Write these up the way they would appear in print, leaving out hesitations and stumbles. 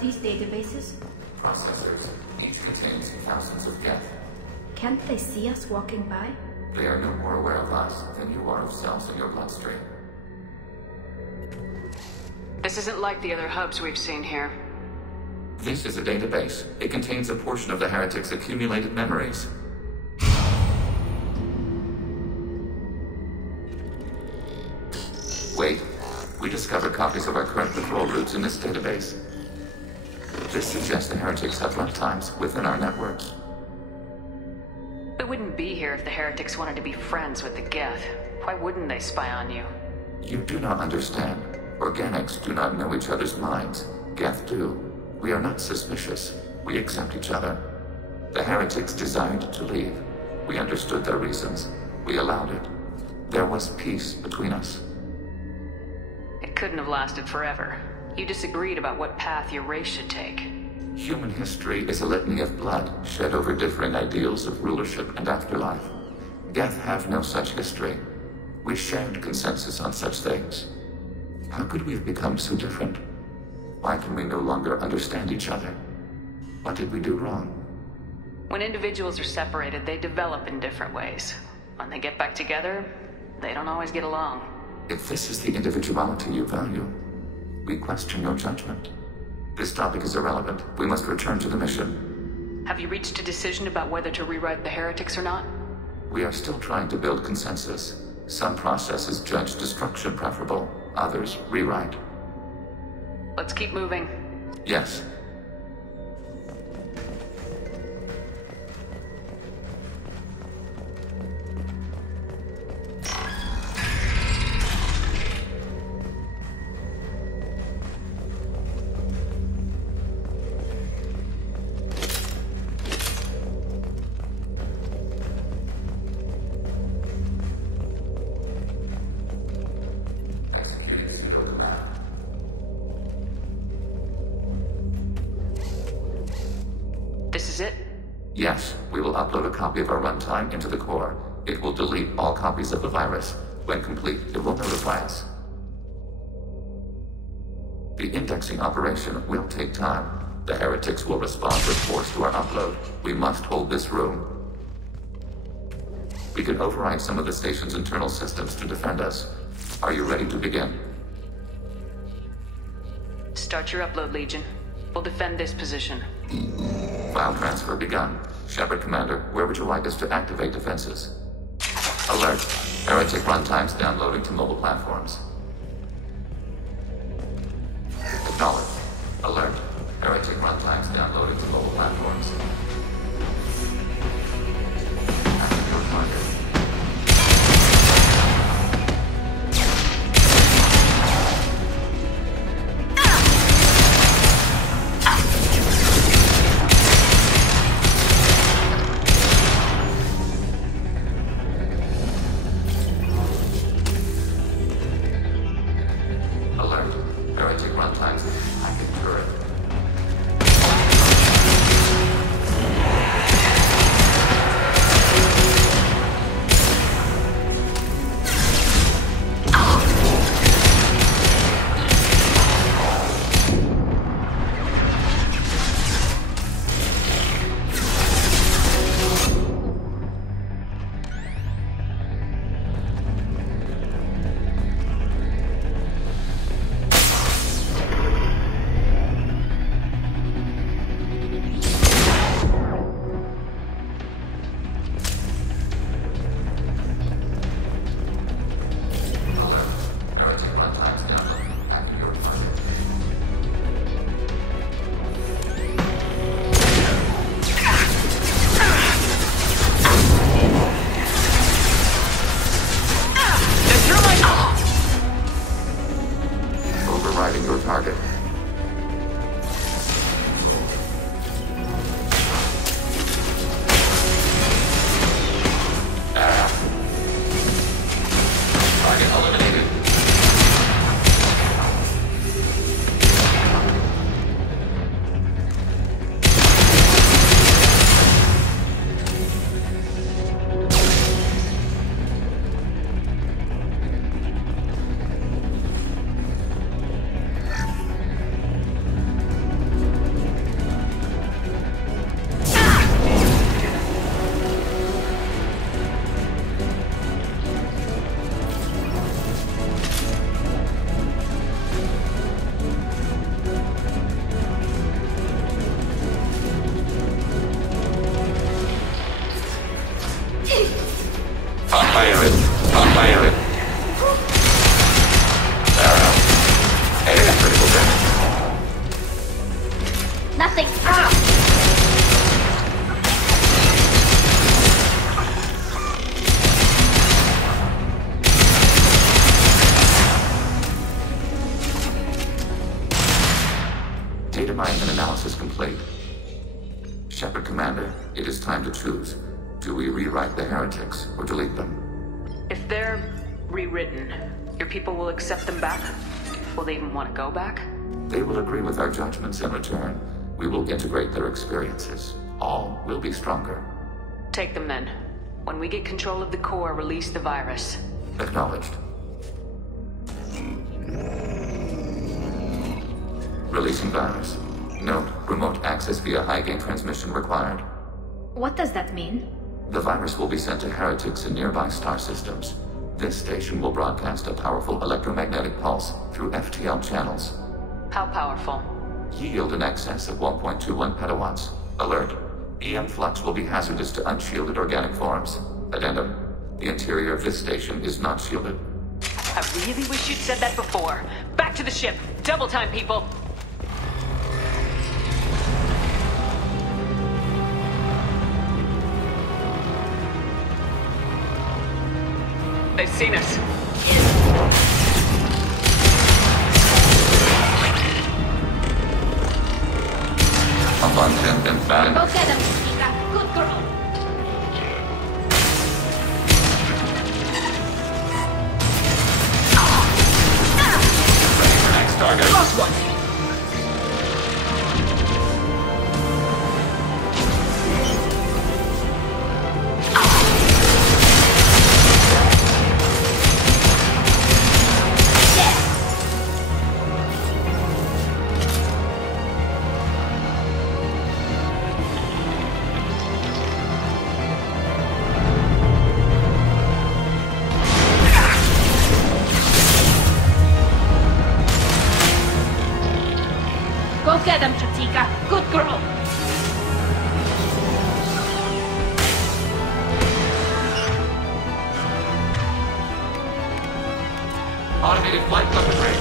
these databases? Processors. Each contains thousands of geth. Can't they see us walking by? They are no more aware of us than you are of cells in your bloodstream. This isn't like the other hubs we've seen here. This is a database. It contains a portion of the heretics' accumulated memories. Wait. We discovered copies of our current patrol routes in this database. This suggests the heretics have runtimes within our network. We wouldn't be here if the heretics wanted to be friends with the geth. Why wouldn't they spy on you? You do not understand. Organics do not know each other's minds. Geth do. We are not suspicious. We accept each other. The heretics desired to leave. We understood their reasons. We allowed it. There was peace between us. It couldn't have lasted forever. You disagreed about what path your race should take. Human history is a litany of blood shed over differing ideals of rulership and afterlife. Geth have no such history. We shared consensus on such things. How could we have become so different? Why can we no longer understand each other? What did we do wrong? When individuals are separated, they develop in different ways. When they get back together, they don't always get along. If this is the individuality you value, we question your judgment. This topic is irrelevant. We must return to the mission. Have you reached a decision about whether to rewrite the heretics or not? We are still trying to build consensus. Some processes judge destruction preferable, others rewrite. Let's keep moving. Yes. This is it? Yes, we will upload a copy of our runtime into the core. It will delete all copies of the virus. When complete, it will notify us. The indexing operation will take time. The heretics will respond with force to our upload. We must hold this room. We can override some of the station's internal systems to defend us. Are you ready to begin? Start your upload, Legion. We'll defend this position. File transfer begun. Shepard, Commander, where would you like us to activate defenses? Alert. Heretic runtimes downloading to mobile platforms. Acknowledged. Alert. Heretic runtimes downloading to mobile platforms. Active your target. Alert. Heretic runtimes Data mining and analysis complete. Shepard, Commander, it is time to choose. Do we rewrite the heretics or delete them? If they're rewritten, your people will accept them back? Will they even want to go back? They will agree with our judgments in return. We will integrate their experiences. All will be stronger. Take them then. When we get control of the core, release the virus. Acknowledged. Releasing virus. Note, remote access via high-gain transmission required. What does that mean? The virus will be sent to heretics in nearby star systems. This station will broadcast a powerful electromagnetic pulse through FTL channels. How powerful? Yield in excess of 1.21 petawatts. Alert. EM flux will be hazardous to unshielded organic forms. Addendum. The interior of this station is not shielded. I really wish you'd said that before. Back to the ship. Double time, people. They've seen us. Abundant and bad. Go get him, Chica. Good girl. Next target. Lost one. Go get him, Chatika. Good girl. Automated flight weaponry.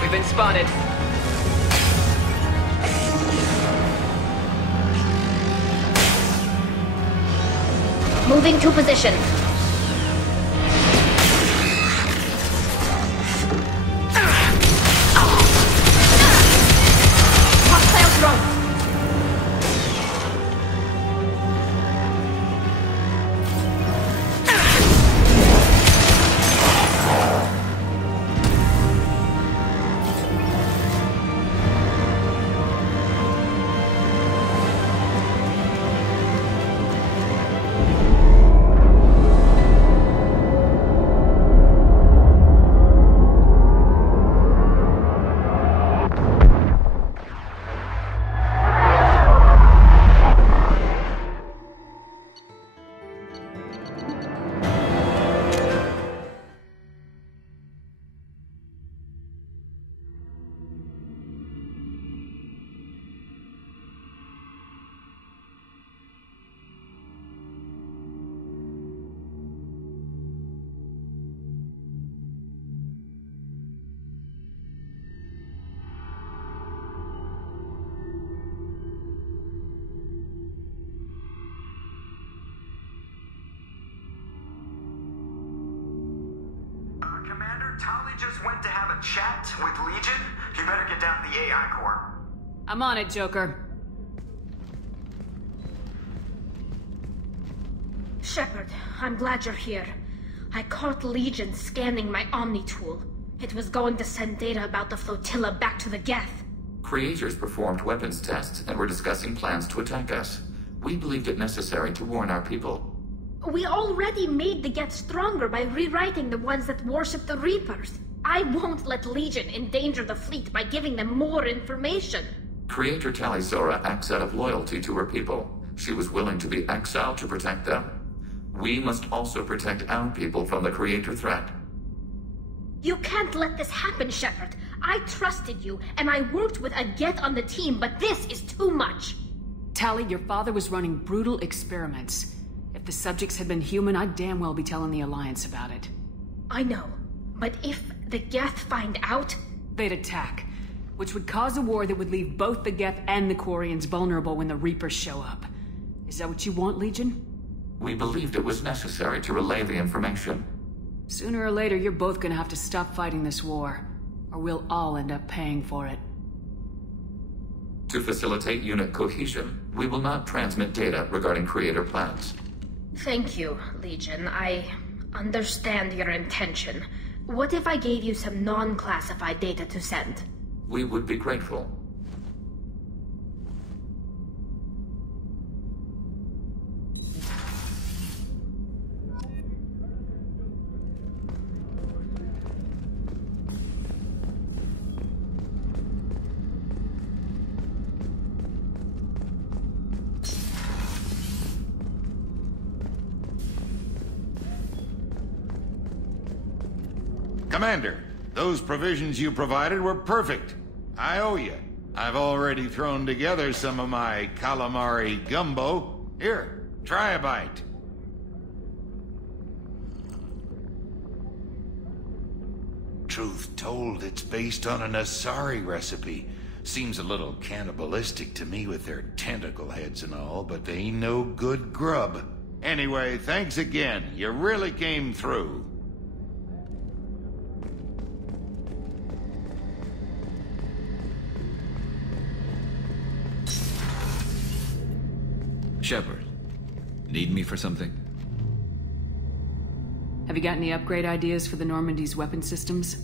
We've been spotted. Moving to position. Hostile drone. Commander, Tali just went to have a chat with Legion. You better get down to the AI core. I'm on it, Joker. Shepard, I'm glad you're here. I caught Legion scanning my Omni tool. It was going to send data about the flotilla back to the Geth. Creators performed weapons tests and were discussing plans to attack us. We believed it necessary to warn our people. We already made the Geth stronger by rewriting the ones that worship the Reapers. I won't let Legion endanger the fleet by giving them more information. Creator Tali Zora acts out of loyalty to her people. She was willing to be exiled to protect them. We must also protect our people from the Creator threat. You can't let this happen, Shepard. I trusted you, and I worked with a Geth on the team, but this is too much. Tali, your father was running brutal experiments. If the subjects had been human, I'd damn well be telling the Alliance about it. I know, but if the Geth find out... They'd attack, which would cause a war that would leave both the Geth and the Quarians vulnerable when the Reapers show up. Is that what you want, Legion? We believed it was necessary to relay the information. Sooner or later, you're both gonna have to stop fighting this war. or we'll all end up paying for it. To facilitate unit cohesion, we will not transmit data regarding creator plans. Thank you, Legion. I understand your intention. What if I gave you some non-classified data to send? We would be grateful. Commander, those provisions you provided were perfect. I owe you. I've already thrown together some of my calamari gumbo. Here, try a bite. Truth told, it's based on an Asari recipe. Seems a little cannibalistic to me with their tentacle heads and all, but they ain't no good grub. Anyway, thanks again. You really came through. Shepard, need me for something? Have you got any upgrade ideas for the Normandy's weapon systems?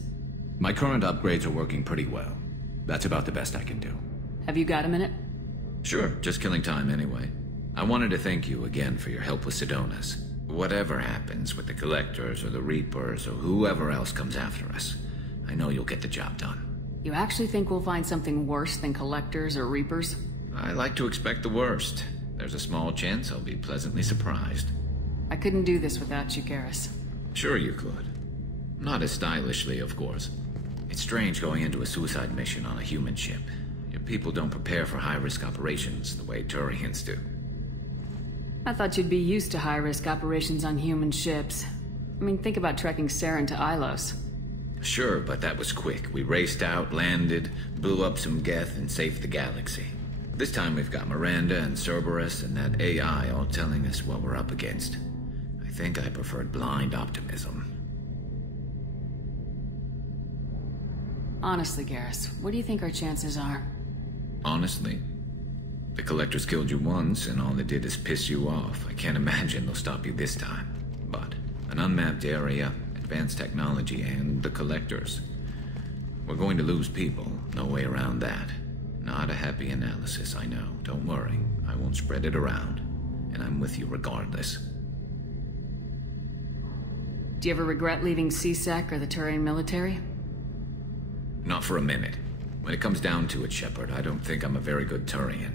My current upgrades are working pretty well. That's about the best I can do. Have you got a minute? Sure, just killing time anyway. I wanted to thank you again for your help with Sidonis. Whatever happens with the Collectors or the Reapers or whoever else comes after us, I know you'll get the job done. You actually think we'll find something worse than Collectors or Reapers? I like to expect the worst. There's a small chance I'll be pleasantly surprised. I couldn't do this without you, Garrus. Sure you could. Not as stylishly, of course. It's strange going into a suicide mission on a human ship. Your people don't prepare for high-risk operations the way Turians do. I thought you'd be used to high-risk operations on human ships. I mean, think about trekking Saren to Ilos. Sure, but that was quick. We raced out, landed, blew up some Geth, and saved the galaxy. This time we've got Miranda and Cerberus and that AI all telling us what we're up against. I think I preferred blind optimism. Honestly, Garrus, what do you think our chances are? Honestly? The Collectors killed you once, and all they did is piss you off. I can't imagine they'll stop you this time. But an unmapped area, advanced technology, and the Collectors. We're going to lose people, no way around that. Not a happy analysis, I know. Don't worry. I won't spread it around. And I'm with you regardless. Do you ever regret leaving CSEC or the Turian military? Not for a minute. When it comes down to it, Shepard, I don't think I'm a very good Turian.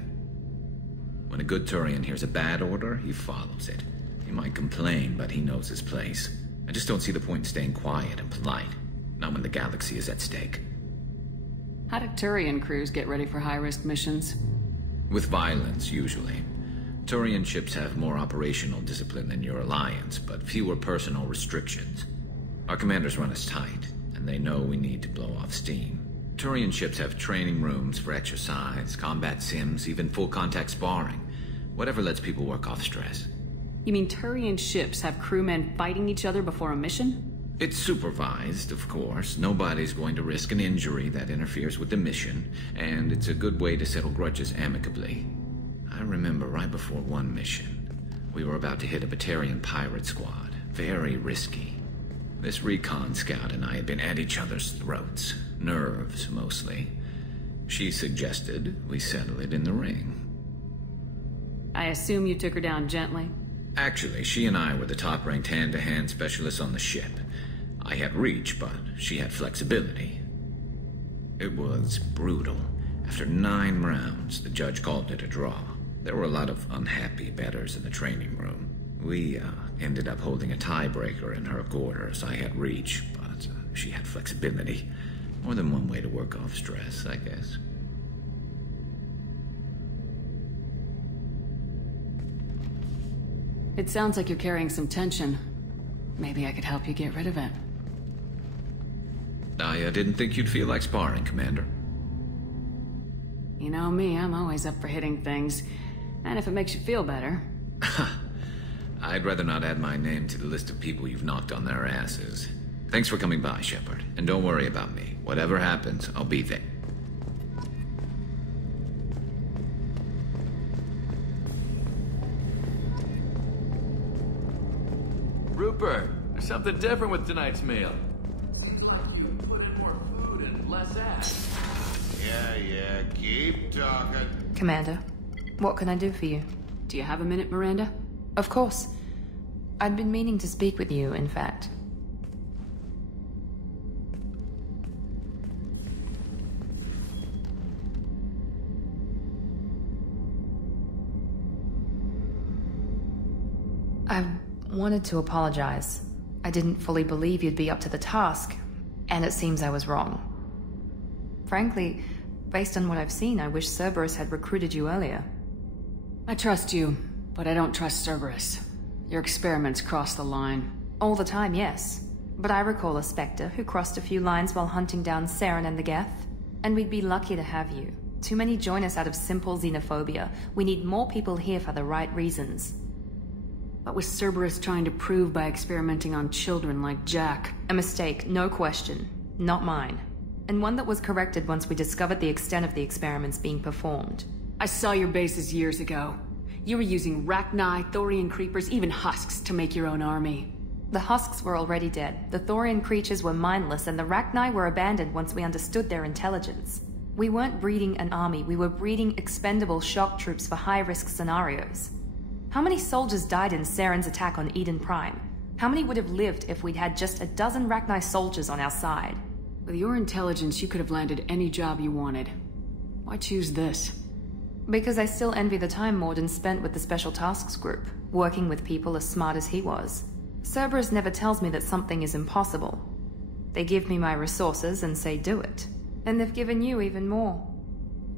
When a good Turian hears a bad order, he follows it. He might complain, but he knows his place. I just don't see the point in staying quiet and polite. Not when the galaxy is at stake. How do Turian crews get ready for high-risk missions? With violence, usually. Turian ships have more operational discipline than your alliance, but fewer personal restrictions. Our commanders run us tight, and they know we need to blow off steam. Turian ships have training rooms for exercise, combat sims, even full-contact sparring. Whatever lets people work off stress. You mean Turian ships have crewmen fighting each other before a mission? It's supervised, of course. Nobody's going to risk an injury that interferes with the mission, and it's a good way to settle grudges amicably. I remember right before one mission, we were about to hit a Batarian pirate squad. Very risky. This recon scout and I had been at each other's throats. Nerves, mostly. She suggested we settle it in the ring. I assume you took her down gently? Actually, she and I were the top-ranked hand-to-hand specialists on the ship. I had reach, but she had flexibility. It was brutal. After 9 rounds, the judge called it a draw. There were a lot of unhappy bettors in the training room. We ended up holding a tiebreaker in her quarters. I had reach, but she had flexibility. More than one way to work off stress, I guess. It sounds like you're carrying some tension. Maybe I could help you get rid of it. I didn't think you'd feel like sparring, Commander. You know me, I'm always up for hitting things. And if it makes you feel better. I'd rather not add my name to the list of people you've knocked on their asses. Thanks for coming by, Shepard. And don't worry about me. Whatever happens, I'll be there. Rupert, there's something different with tonight's meal. Seems like you put in more food and less ass. Yeah, keep talking. Commander, what can I do for you? Do you have a minute, Miranda? Of course. I'd been meaning to speak with you, in fact. I wanted to apologize. I didn't fully believe you'd be up to the task, and it seems I was wrong. Frankly, based on what I've seen, I wish Cerberus had recruited you earlier. I trust you, but I don't trust Cerberus. Your experiments cross the line. All the time, yes. But I recall a Spectre who crossed a few lines while hunting down Saren and the Geth. And we'd be lucky to have you. Too many join us out of simple xenophobia. We need more people here for the right reasons. What was Cerberus trying to prove by experimenting on children like Jack? A mistake, no question. Not mine. And one that was corrected once we discovered the extent of the experiments being performed. I saw your bases years ago. You were using Rachni, Thorian creepers, even husks to make your own army. The husks were already dead. The Thorian creatures were mindless, and the Rachni were abandoned once we understood their intelligence. We weren't breeding an army, we were breeding expendable shock troops for high-risk scenarios. How many soldiers died in Saren's attack on Eden Prime? How many would have lived if we'd had just a dozen Rachni soldiers on our side? With your intelligence, you could have landed any job you wanted. Why choose this? Because I still envy the time Morden spent with the Special Tasks Group, working with people as smart as he was. Cerberus never tells me that something is impossible. They give me my resources and say do it. And they've given you even more.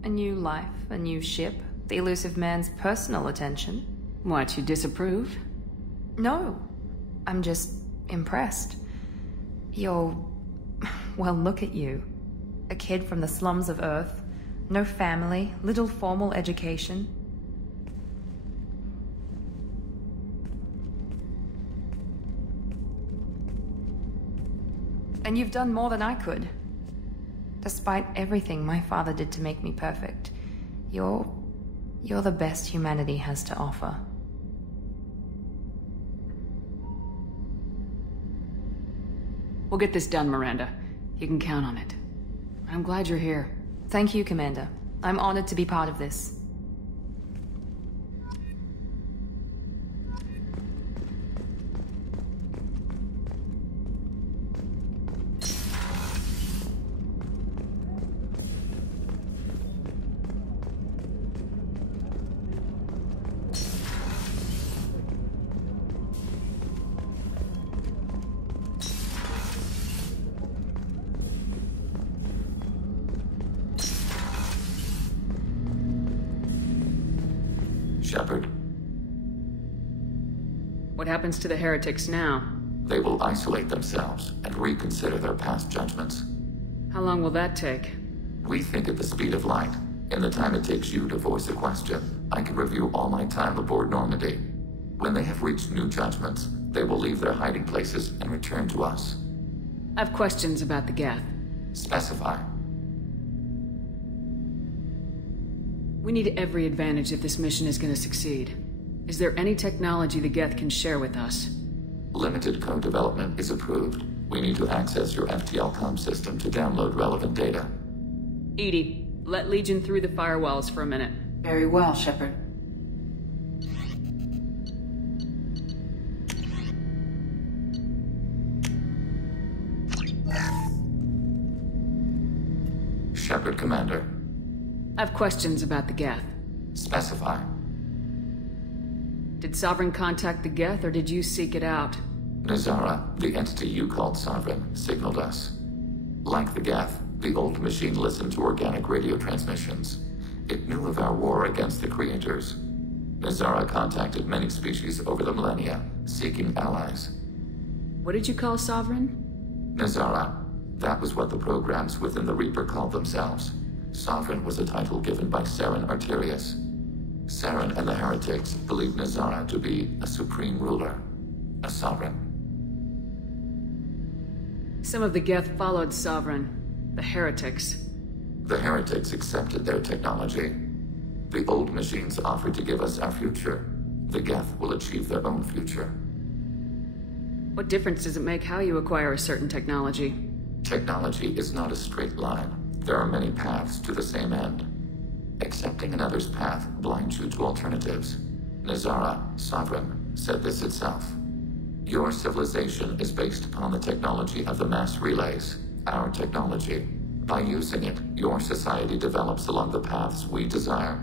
A new life, a new ship, the elusive man's personal attention. What, you disapprove? No. I'm just impressed. You're... well, look at you. A kid from the slums of Earth. No family, little formal education. And you've done more than I could. Despite everything my father did to make me perfect, you're the best humanity has to offer. We'll get this done, Miranda. You can count on it. I'm glad you're here. Thank you, Commander. I'm honored to be part of this. Shepard. What happens to the heretics now? They will isolate themselves and reconsider their past judgments. How long will that take? We think at the speed of light. In the time it takes you to voice a question, I can review all my time aboard Normandy. When they have reached new judgments, they will leave their hiding places and return to us. I have questions about the Geth. Specify. We need every advantage if this mission is going to succeed. Is there any technology the Geth can share with us? Limited code development is approved. We need to access your FTL-COM system to download relevant data. Edie, let Legion through the firewalls for a minute. Very well, Shepard. Shepard, Commander. I have questions about the Geth. Specify. Did Sovereign contact the Geth, or did you seek it out? Nazara, the entity you called Sovereign, signaled us. Like the Geth, the old machine listened to organic radio transmissions. It knew of our war against the Creators. Nazara contacted many species over the millennia, seeking allies. What did you call Sovereign? Nazara. That was what the programs within the Reaper called themselves. Sovereign was a title given by Saren Arterius. Saren and the heretics believed Nazara to be a supreme ruler, a sovereign. Some of the Geth followed Sovereign. The heretics. The heretics accepted their technology. The old machines offered to give us our future. The Geth will achieve their own future. What difference does it make how you acquire a certain technology? Technology is not a straight line. There are many paths to the same end. Accepting another's path blinds you to alternatives. Nazara, Sovereign, said this itself. Your civilization is based upon the technology of the mass relays, our technology. By using it, your society develops along the paths we desire.